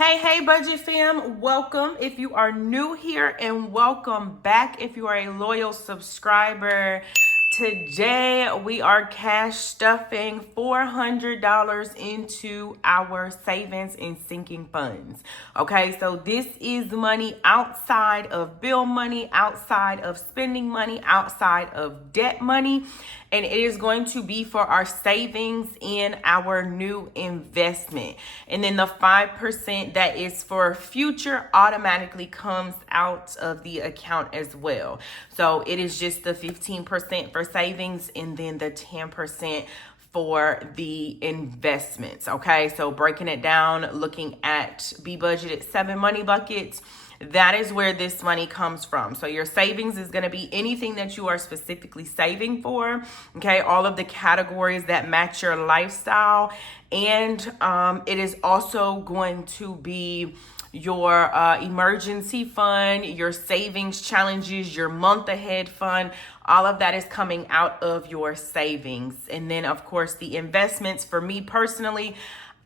Hey, Budget Fam, welcome if you are new here and welcome back if you are a loyal subscriber. Today we are cash stuffing $400 into our savings and sinking funds. Okay, so this is money outside of bill money, outside of spending money, outside of debt money, and it is going to be for our savings in our new investment. And then the 5% that is for future automatically comes out of the account as well. So it is just the 15% for savings and then the 10% for the investments. Okay, so breaking it down, looking at Be Budgeted 7 money buckets, that is where this money comes from. So your savings is going to be anything that you are specifically saving for. Okay, all of the categories that match your lifestyle. And it is also going to be your emergency fund, your savings challenges, your month ahead fund. All of that is coming out of your savings. And then, of course, the investments. For me personally,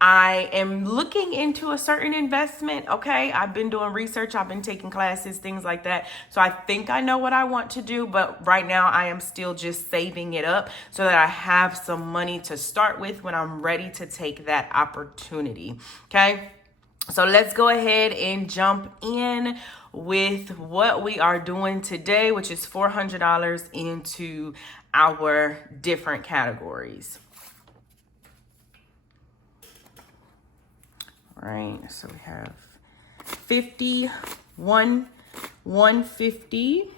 I am looking into a certain investment. Okay, I've been doing research, I've been taking classes, things like that. So I think I know what I want to do, but right now I am still just saving it up so that I have some money to start with when I'm ready to take that opportunity. Okay, so let's go ahead and jump in with what we are doing today, which is $400 into our different categories. All right, so we have 50, 150,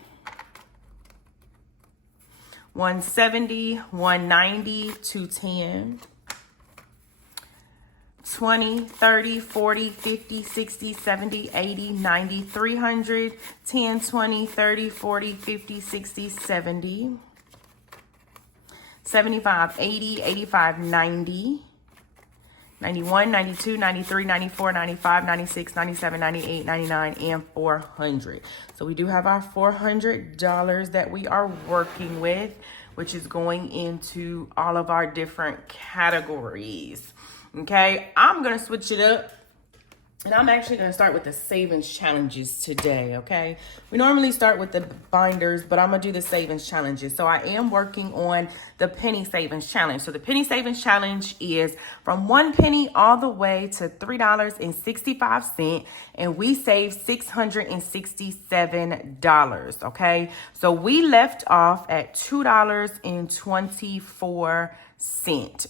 170, 190, 210, 20, 30, 40, 50, 60, 70, 80, 90, 300, 10, 20, 30, 40, 50, 60, 70, 75, 80, 85, 90, 91, 92, 93, 94, 95, 96, 97, 98, 99, and 400. So we do have our $400 that we are working with, which is going into all of our different categories. Okay, I'm going to switch it up. And I'm actually going to start with the savings challenges today, okay? We normally start with the binders, but I'm going to do the savings challenges. So I am working on the penny savings challenge. So the penny savings challenge is from 1 penny all the way to $3.65, and we save $667, okay? So we left off at $2.24.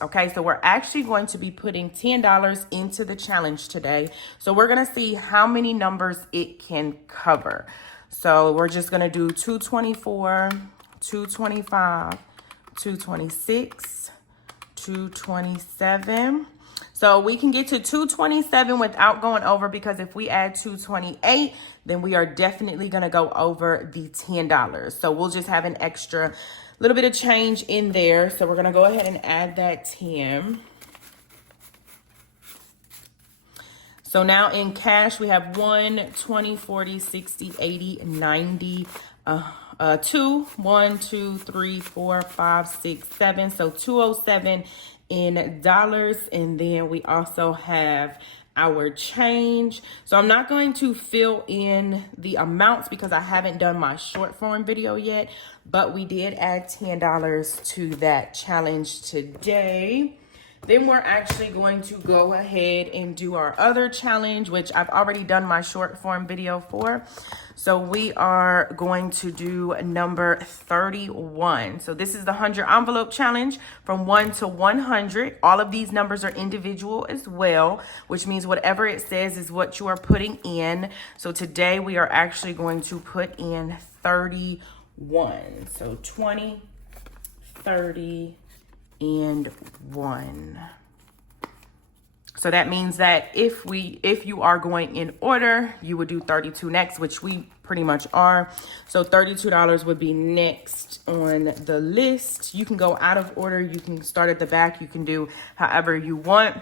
Okay, so we're actually going to be putting $10 into the challenge today. So we're going to see how many numbers it can cover. So we're just going to do 224, 225, 226, 227. So we can get to 227 without going over, because if we add 228, then we are definitely going to go over the $10. So we'll just have an extra little bit of change in there. So we're going to go ahead and add that 10. So now in cash, we have 1, 20, 40, 60, 80, 90, 2, 1, 2, 3, 4, 5, 6, 7. So 207 in dollars. And then we also have our change. So I'm not going to fill in the amounts because I haven't done my short form video yet, but we did add $10 to that challenge today. Then we're actually going to go ahead and do our other challenge, which I've already done my short form video for. So we are going to do number 31. So this is the 100 envelope challenge from 1 to 100. All of these numbers are individual as well, which means whatever it says is what you are putting in. So today we are actually going to put in 31. So 20, 30, and 1. So that means that if you are going in order, you would do 32 next, which we pretty much are. So $32 would be next on the list. You can go out of order. You can start at the back. You can do however you want.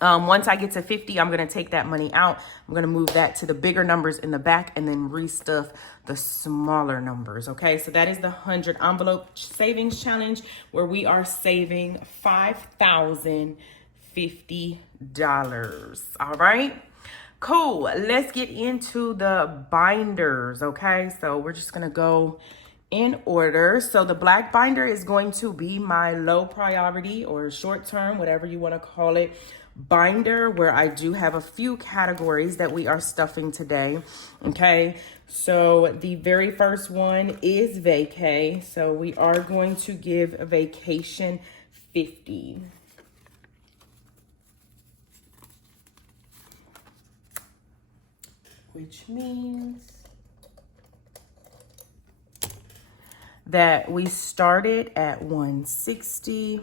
Once I get to 50, I'm going to take that money out. I'm going to move that to the bigger numbers in the back and then restuff the smaller numbers. Okay, so that is the 100 envelope savings challenge, where we are saving $5,050. All right. Cool. Let's get into the binders, okay? So we're just going to go in order. So the black binder is going to be my low priority or short term, whatever you want to call it, binder, where I do have a few categories that we are stuffing today. Okay, so the very first one is vacay. So we are going to give a vacation 50. Which means that we started at 160.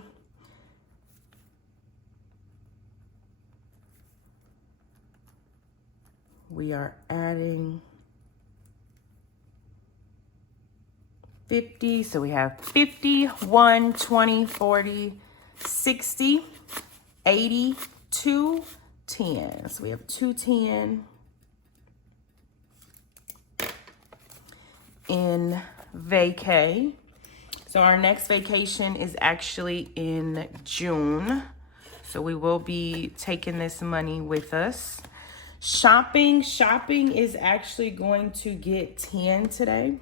We are adding 50. So we have 50, 1, 20, 40, 60, 80, 210. So we have 210 in vacay. So our next vacation is actually in June. So we will be taking this money with us. Shopping is actually going to get 10 today.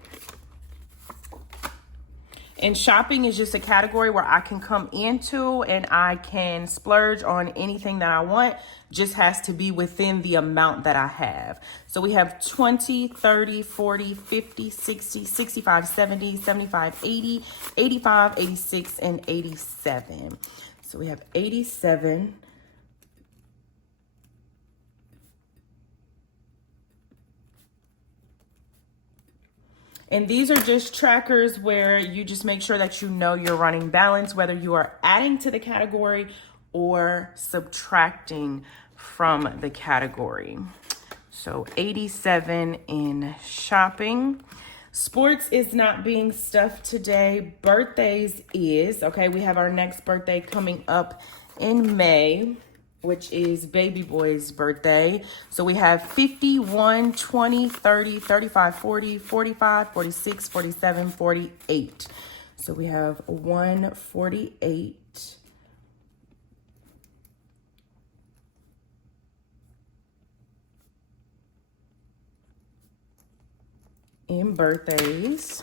And shopping is just a category where I can come into and I can splurge on anything that I want. Just has to be within the amount that I have. So we have 20, 30, 40, 50, 60, 65, 70, 75, 80, 85, 86, and 87. So we have 87. And these are just trackers where you just make sure that you know you're running balance, whether you are adding to the category or subtracting from the category. So 87 in shopping. Sports is not being stuffed today. Birthdays is. Okay, we have our next birthday coming up in May, which is baby boy's birthday. So we have 51, 20, 30, 35, 40, 45, 46, 47, 48. So we have 148. In birthdays.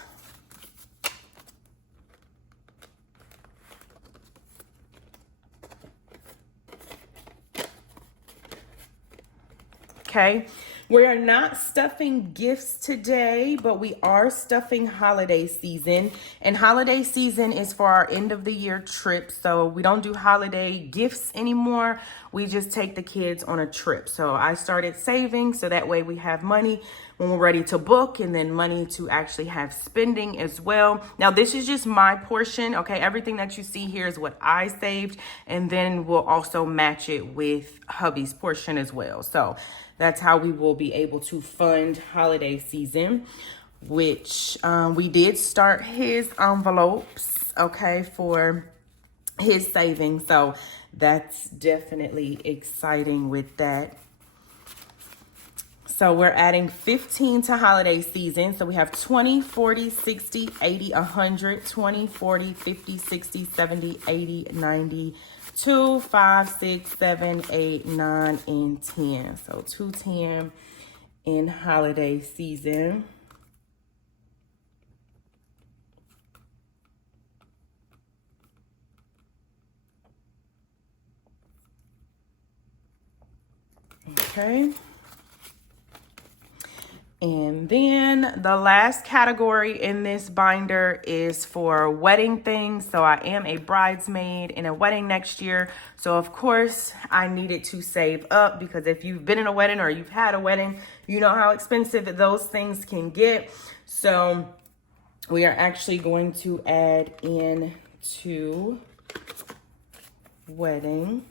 Okay, we are not stuffing gifts today, but we are stuffing holiday season. And holiday season is for our end of the year trip. So we don't do holiday gifts anymore. We just take the kids on a trip. So I started saving so that way we have money when we're ready to book, and then money to actually have spending as well. Now, this is just my portion, okay? Everything that you see here is what I saved, and then we'll also match it with hubby's portion as well. So that's how we will be able to fund holiday season, which we did start his envelopes, okay, for his savings. So that's definitely exciting with that. So we're adding 15 to holiday season. So we have 20, 40, 60, 80, 100, 20, 40, 50, 60, 70, 80, 90, 2, 5, 6, 7, 8, 9, and 10. So 210 in holiday season. Okay. And then the last category in this binder is for wedding things. So I am a bridesmaid in a wedding next year. So of course I needed to save up, because if you've been in a wedding or you've had a wedding, you know how expensive those things can get. So we are actually going to add in to wedding.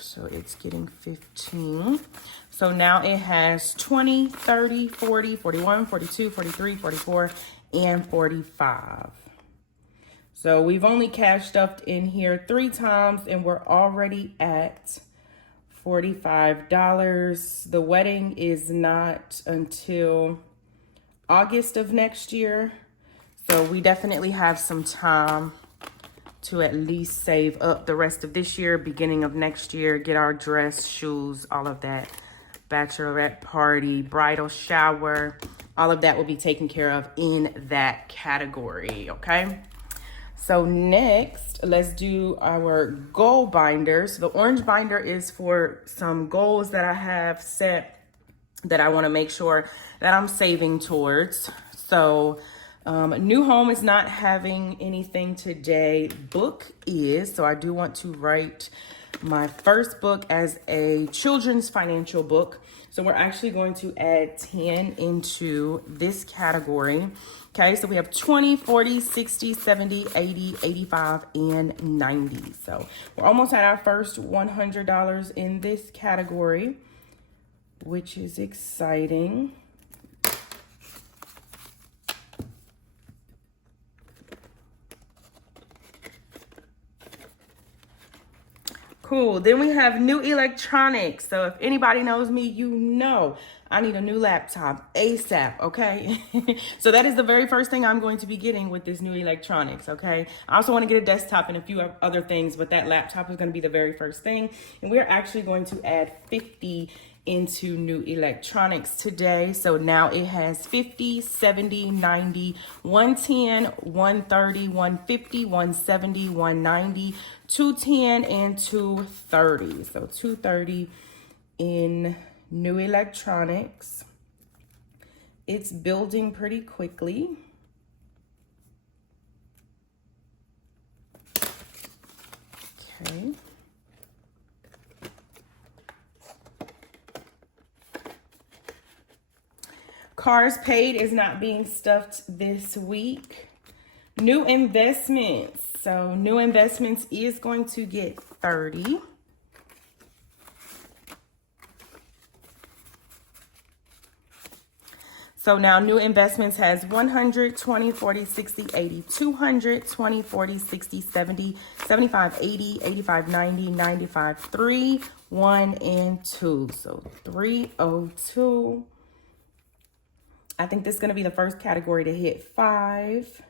So it's getting 15. So now it has 20, 30, 40, 41, 42, 43, 44, and 45. So we've only cash stuffed in here 3 times and we're already at $45. The wedding is not until August of next year. So we definitely have some time to at least save up the rest of this year, beginning of next year, get our dress, shoes, all of that. Bachelorette party, bridal shower, all of that will be taken care of in that category, okay? So next, let's do our goal binders. The orange binder is for some goals that I have set that I want to make sure that I'm saving towards. So new home is not having anything today. Book is, so I do want to write my first book as a children's financial book. So we're actually going to add 10 into this category. Okay, so we have 20, 40, 60, 70, 80, 85, and 90. So we're almost at our first $100 in this category, which is exciting. Cool. Then we have new electronics. So if anybody knows me, you know I need a new laptop ASAP, okay? So that is the very first thing I'm going to be getting with this new electronics, okay? I also want to get a desktop and a few other things, but that laptop is going to be the very first thing. And we're actually going to add 50 into new electronics today. So now it has 50, 70, 90, 110, 130, 150, 170, 190, 210, and 230. So 230 in new electronics. It's building pretty quickly. Okay. Cars paid is not being stuffed this week. New investments. So new investments is going to get 30. So now new investments has 100, 20, 40, 60, 80, 200, 20, 40, 60, 70, 75, 80, 85, 90, 95, 3, 1, and 2. So 302. I think this is going to be the first category to hit 5.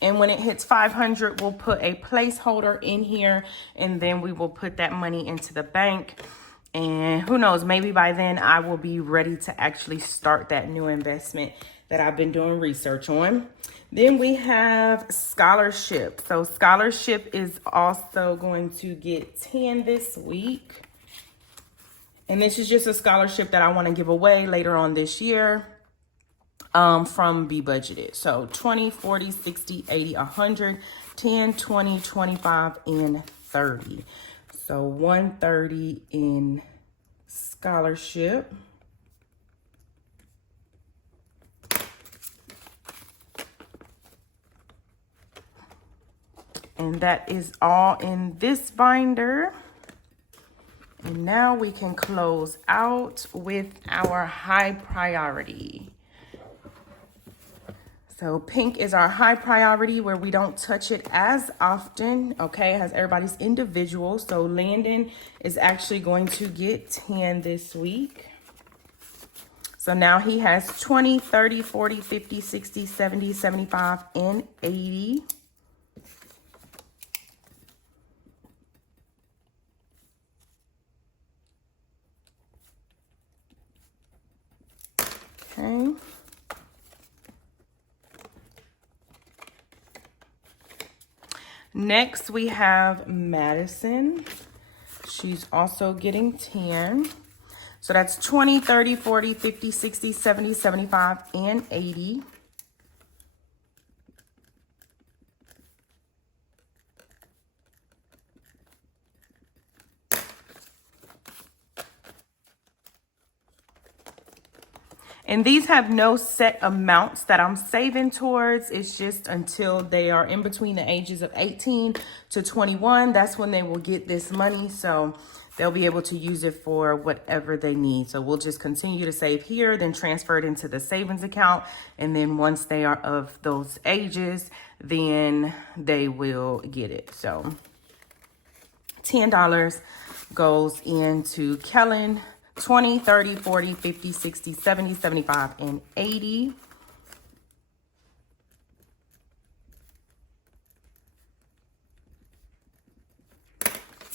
And when it hits 500, we'll put a placeholder in here and then we will put that money into the bank. And who knows, maybe by then I will be ready to actually start that new investment that I've been doing research on. Then we have scholarship. So scholarship is also going to get 10 this week. And this is just a scholarship that I want to give away later on this year. From Be Budgeted. So 20, 40, 60, 80, 100, 10, 20, 25, and 30. So 130 in scholarship. And that is all in this binder. And now we can close out with our high priority. So pink is our high priority where we don't touch it as often, okay? It has everybody's individual. So Landon is actually going to get 10 this week. So now he has 20, 30, 40, 50, 60, 70, 75, and 80. Okay. Next, we have Madison. She's also getting 10. So that's 20, 30, 40, 50, 60, 70, 75, and 80. And these have no set amounts that I'm saving towards. It's just until they are in between the ages of 18 to 21. That's when they will get this money. So they'll be able to use it for whatever they need. So we'll just continue to save here, then transfer it into the savings account. And then once they are of those ages, then they will get it. So $10 goes into Kellen. 20, 30, 40, 50, 60, 70, 75, and 80.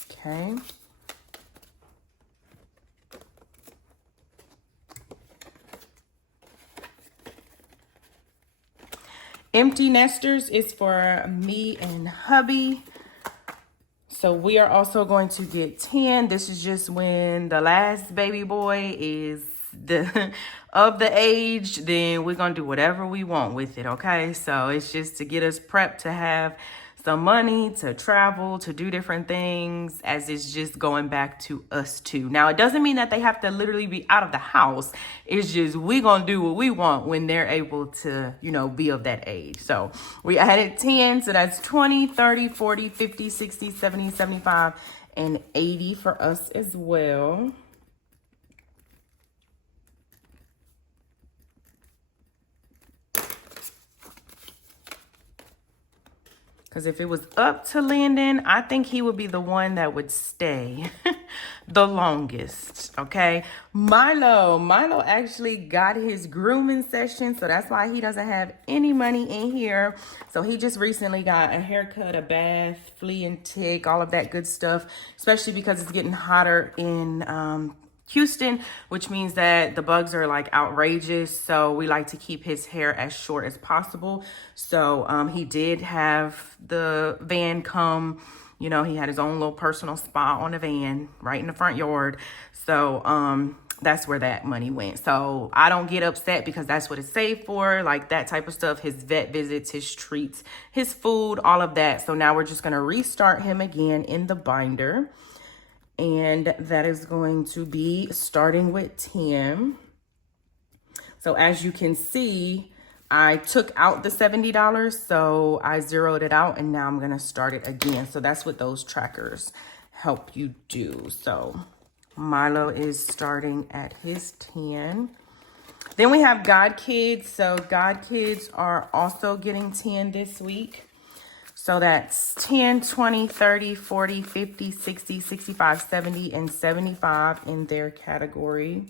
Okay. Empty nesters is for me and hubby. So we are also going to get 10. This is just when the last baby boy is of the age, then we're going to do whatever we want with it, okay? So it's just to get us prepped to have some money, to travel, to do different things, as it's just going back to us two. Now, it doesn't mean that they have to literally be out of the house. It's just we're going to do what we want when they're able to, you know, be of that age. So we added 10. So that's 20, 30, 40, 50, 60, 70, 75, and 80 for us as well. Because if it was up to Landon, I think he would be the one that would stay the longest, okay? Milo actually got his grooming session, so that's why he doesn't have any money in here. So he just recently got a haircut, a bath, flea and tick, all of that good stuff, especially because it's getting hotter in Houston, which means that the bugs are like outrageous. So we like to keep his hair as short as possible. So he did have the van come, you know, he had his own little personal spot on the van right in the front yard. So that's where that money went. So I don't get upset because that's what it's saved for, like that type of stuff, his vet visits, his treats, his food, all of that. So now we're just going to restart him again in the binder. And that is going to be starting with 10. So as you can see, I took out the $70, so I zeroed it out, and now I'm going to start it again. So that's what those trackers help you do. So Milo is starting at his 10. Then we have God Kids. So God Kids are also getting 10 this week. So that's 10, 20, 30, 40, 50, 60, 65, 70, and 75 in their category.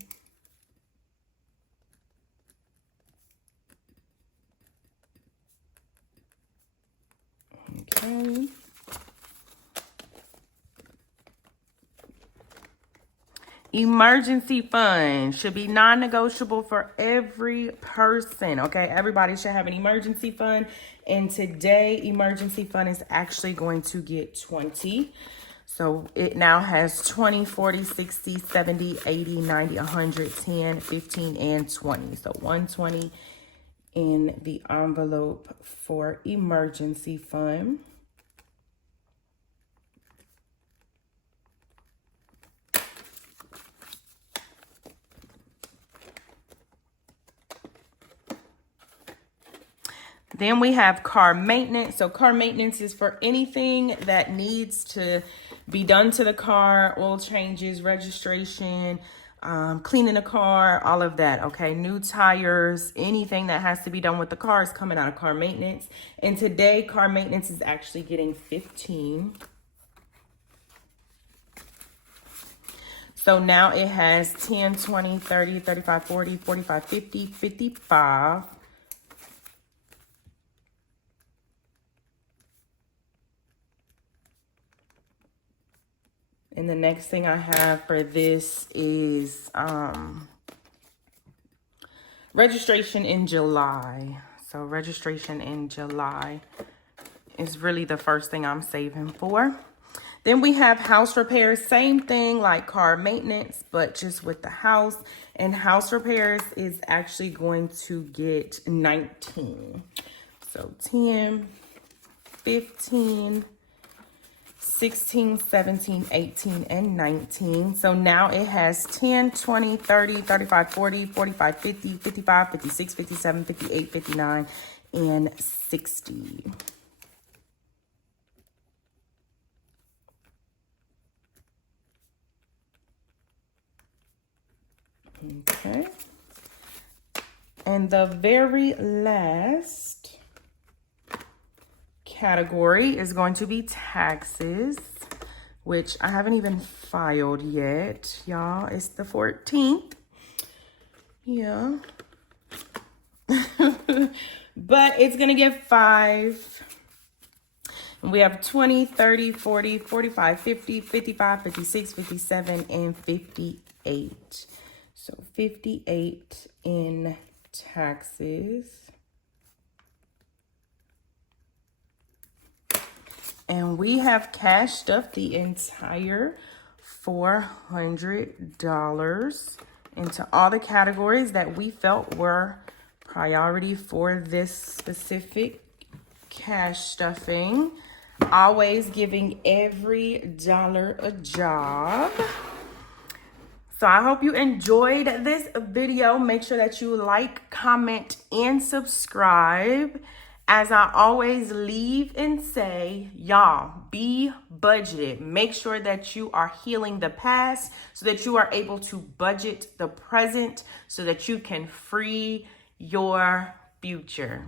Okay. Emergency fund should be non-negotiable for every person, okay? Everybody should have an emergency fund. And today, emergency fund is actually going to get 20. So it now has 20, 40, 60, 70, 80, 90, 100, 10, 15, and 20. So 120 in the envelope for emergency fund. Then we have car maintenance. So car maintenance is for anything that needs to be done to the car, oil changes, registration, cleaning the car, all of that, okay? New tires, anything that has to be done with the car is coming out of car maintenance. And today, car maintenance is actually getting 15. So now it has 10, 20, 30, 35, 40, 45, 50, 55. And the next thing I have for this is registration in July. So registration in July is really the first thing I'm saving for. Then we have house repairs, same thing like car maintenance, but just with the house. And house repairs is actually going to get 19. So 10, 15, 16, 17, 18, and 19. So now it has 10, 20, 30, 35, 40, 45, 50, 55, 56, 57, 58, 59, and 60. Okay. And the very last category is going to be taxes, which I haven't even filed yet, y'all. It's the 14th. Yeah. But it's going to get 5. And we have 20, 30, 40, 45, 50, 55, 56, 57, and 58. So 58 in taxes. And we have cash stuffed the entire $400 into all the categories that we felt were priority for this specific cash stuffing. Always giving every dollar a job. So I hope you enjoyed this video. Make sure that you like, comment, and subscribe. As I always leave and say, y'all, be budgeted. Make sure that you are healing the past so that you are able to budget the present so that you can free your future.